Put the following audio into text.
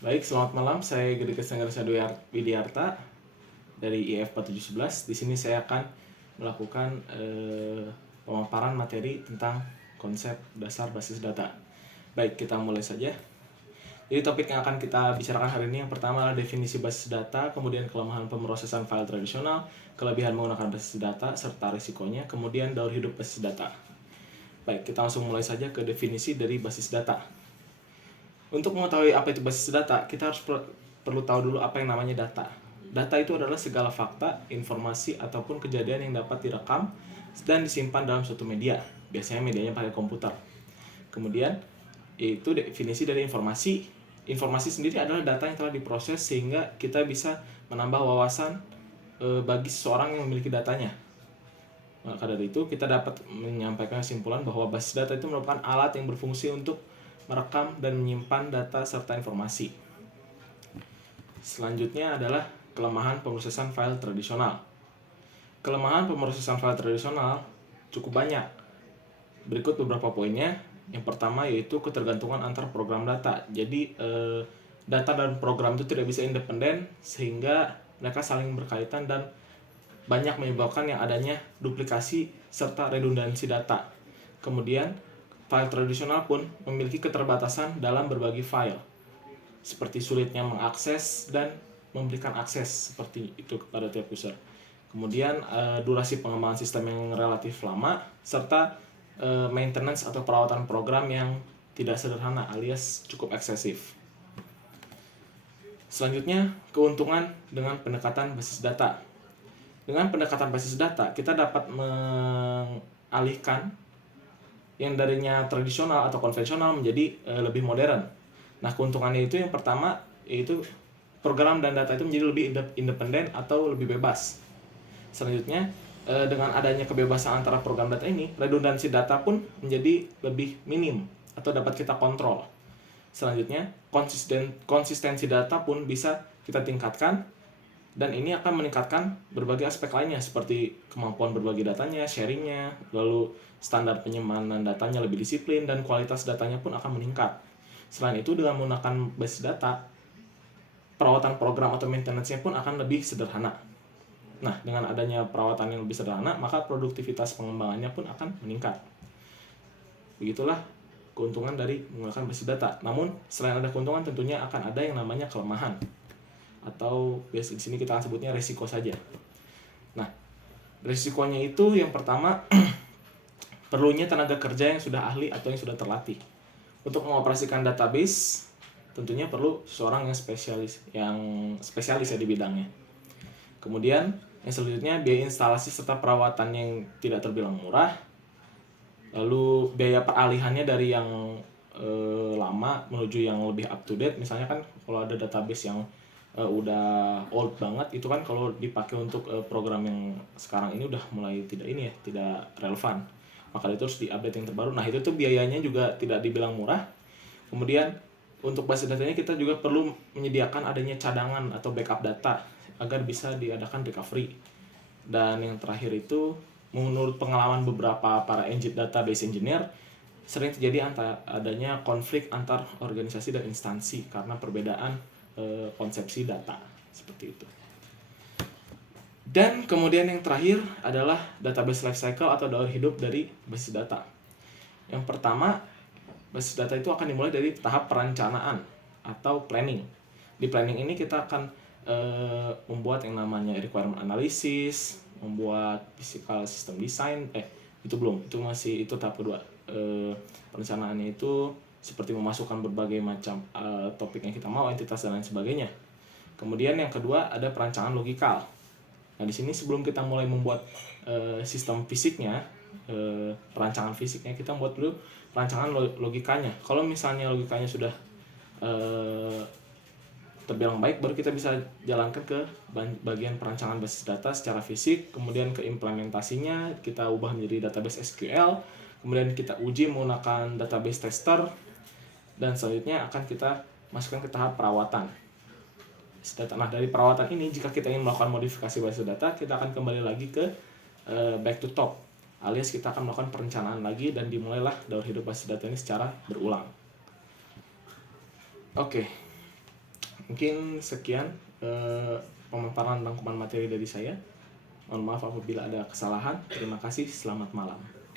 Baik, selamat malam. Saya Gede Kesenggarsa Widiarta dari IF 4711. Di sini saya akan melakukan pemaparan materi tentang konsep dasar basis data. Baik, kita mulai saja. Jadi topik yang akan kita bicarakan hari ini yang pertama adalah definisi basis data, kemudian kelemahan pemrosesan file tradisional, kelebihan menggunakan basis data, serta risikonya, kemudian daur hidup basis data. Baik, kita langsung mulai saja ke definisi dari basis data. Untuk mengetahui apa itu basis data, kita harus perlu tahu dulu apa yang namanya data. Data itu adalah segala fakta, informasi, ataupun kejadian yang dapat direkam dan disimpan dalam suatu media. Biasanya medianya pakai komputer. Kemudian, itu definisi dari informasi. Informasi sendiri adalah data yang telah diproses sehingga kita bisa menambah wawasan bagi seseorang yang memiliki datanya. Maka dari itu, kita dapat menyampaikan kesimpulan bahwa basis data itu merupakan alat yang berfungsi untuk merekam dan menyimpan data serta informasi. Selanjutnya adalah kelemahan pemrosesan file tradisional. Kelemahan pemrosesan file tradisional cukup banyak. Berikut beberapa poinnya. Yang pertama yaitu ketergantungan antar program data. Jadi data dan program itu tidak bisa independen sehingga mereka saling berkaitan dan banyak menyebabkan yang adanya duplikasi serta redundansi data. Kemudian file tradisional pun memiliki keterbatasan dalam berbagi file, seperti sulitnya mengakses dan memberikan akses seperti itu kepada tiap user. Kemudian durasi pengembangan sistem yang relatif lama, serta maintenance atau perawatan program yang tidak sederhana alias cukup eksesif. Selanjutnya, keuntungan dengan pendekatan basis data. Dengan pendekatan basis data, kita dapat mengalihkan yang darinya tradisional atau konvensional menjadi lebih modern. Nah, keuntungannya itu yang pertama yaitu program dan data itu menjadi lebih independen atau lebih bebas. Selanjutnya, dengan adanya kebebasan antara program data ini, redundansi data pun menjadi lebih minim atau dapat kita kontrol. Selanjutnya, konsistensi data pun bisa kita tingkatkan, dan ini akan meningkatkan berbagai aspek lainnya seperti kemampuan berbagi datanya, sharingnya, lalu standar penyimpanan datanya lebih disiplin, dan kualitas datanya pun akan meningkat. Selain itu, dengan menggunakan basis data, perawatan program atau maintenance-nya pun akan lebih sederhana. Nah, dengan adanya perawatan yang lebih sederhana, maka produktivitas pengembangannya pun akan meningkat. Begitulah keuntungan dari menggunakan basis data. Namun, selain ada keuntungan, tentunya akan ada yang namanya kelemahan, atau biasa di sini kita akan sebutnya resiko saja. Nah, resikonya itu yang pertama perlunya tenaga kerja yang sudah ahli atau yang sudah terlatih. Untuk mengoperasikan database tentunya perlu seorang yang spesialis ya di bidangnya. Kemudian yang selanjutnya biaya instalasi serta perawatan yang tidak terbilang murah. Lalu biaya peralihannya dari yang lama menuju yang lebih up to date. Misalnya kan kalau ada database yang udah old banget itu kan kalau dipakai untuk program yang sekarang ini udah mulai tidak relevan, maka itu harus diupdate yang terbaru. Nah, itu tuh biayanya juga tidak dibilang murah. Kemudian untuk basis datanya kita juga perlu menyediakan adanya cadangan atau backup data agar bisa diadakan recovery. Dan yang terakhir itu, menurut pengalaman beberapa para database engineer, sering terjadi adanya konflik antar organisasi dan instansi karena perbedaan konsepsi data seperti itu. Dan kemudian yang terakhir adalah database lifecycle atau daur hidup dari basis data. Yang pertama, basis data itu akan dimulai dari tahap perencanaan atau planning. Di planning ini kita akan membuat yang namanya requirement analysis, membuat physical system design. Itu tahap kedua. Perencanaannya itu seperti memasukkan berbagai macam topik yang kita mau, entitas dan lain sebagainya. Kemudian yang kedua ada perancangan logikal. Nah, di sini sebelum kita mulai membuat sistem fisiknya, perancangan fisiknya, kita buat dulu perancangan logikanya. Kalau misalnya logikanya sudah terbilang baik, baru kita bisa jalankan ke bagian perancangan basis data secara fisik. Kemudian ke implementasinya kita ubah menjadi database SQL. Kemudian kita uji menggunakan database tester. Dan selanjutnya akan kita masukkan ke tahap perawatan. Nah, dari perawatan ini, jika kita ingin melakukan modifikasi basis data, kita akan kembali lagi ke back to top, alias kita akan melakukan perencanaan lagi dan dimulailah daur hidup basis data ini secara berulang. Oke. Mungkin sekian pemaparan rangkuman materi dari saya. Mohon maaf apabila ada kesalahan. Terima kasih, selamat malam.